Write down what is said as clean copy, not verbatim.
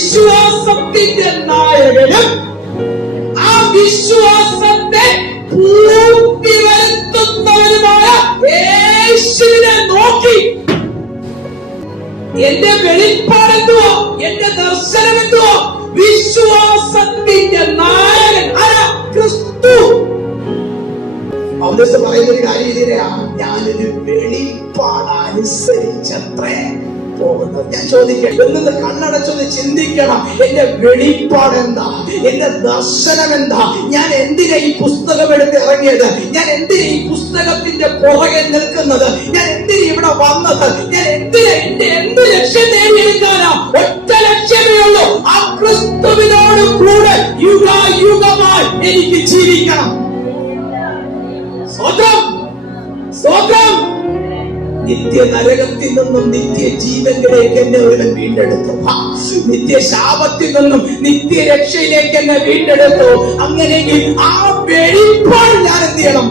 വിശ്വാസത്തിന്റെ നായകനും ആ വിശ്വാസത്തെ പൂർത്തി വരുത്തുന്നവരുമായ യേശുവിനെ നോക്കി എന്റെ വെളിപ്പാടെന്തുവോ, എന്റെ ദർശനം എന്തുവോ, വിശ്വാസത്തിന്റെ നായകൻ ആരാ? ക്രിസ്തു. പൗലോസ് പറയുന്നൊരു കാര്യം ഇതിനാ, ഞാനൊരു വെളിപ്പാടനുസരിച്ചത്രേ പോകുന്നത്. ഞാൻ ചോദിക്കട്ടെ, ഒന്ന് കണ്ണടച്ചൊന്ന് ചിന്തിക്കണം. എന്റെ വെളിപ്പാട് എന്താ? എന്റെ ദർശനം എന്താ? ഞാൻ എന്തിനാ ഈ പുസ്തകം എടുത്ത് ഇറങ്ങിയത്? ഞാൻ എന്തിനാ ഈ പുസ്തകത്തിന്റെ പുറകെ നിൽക്കുന്നത്? ഞാൻ എന്തിനാ ഇവിടെ വന്നത്? ഞാൻ എന്തിനാ എന്ത് ലക്ഷ്യം നേടിയെടുക്കാനാ? ഒറ്റ ലക്ഷ്യമേ ഉള്ളൂ, ആ ക്രിസ്തുവിനോട് കൂടെ യുഗമായി എനിക്ക് ജീവിക്കണം. സ്വന്തം നിത്യ നരകത്തിൽ നിന്നും നിത്യ ജീവനിലേക്ക് എന്നെ ഒരു വീണ്ടെടുത്തു. നിത്യ ശാപത്തിൽ നിന്നും നിത്യ രക്ഷയിലേക്ക് എന്നെ വീണ്ടെടുത്തു. അങ്ങനെയെങ്കിൽ ആ വെളിപ്പാട് ഞാൻ എന്ത് ചെയ്യണം?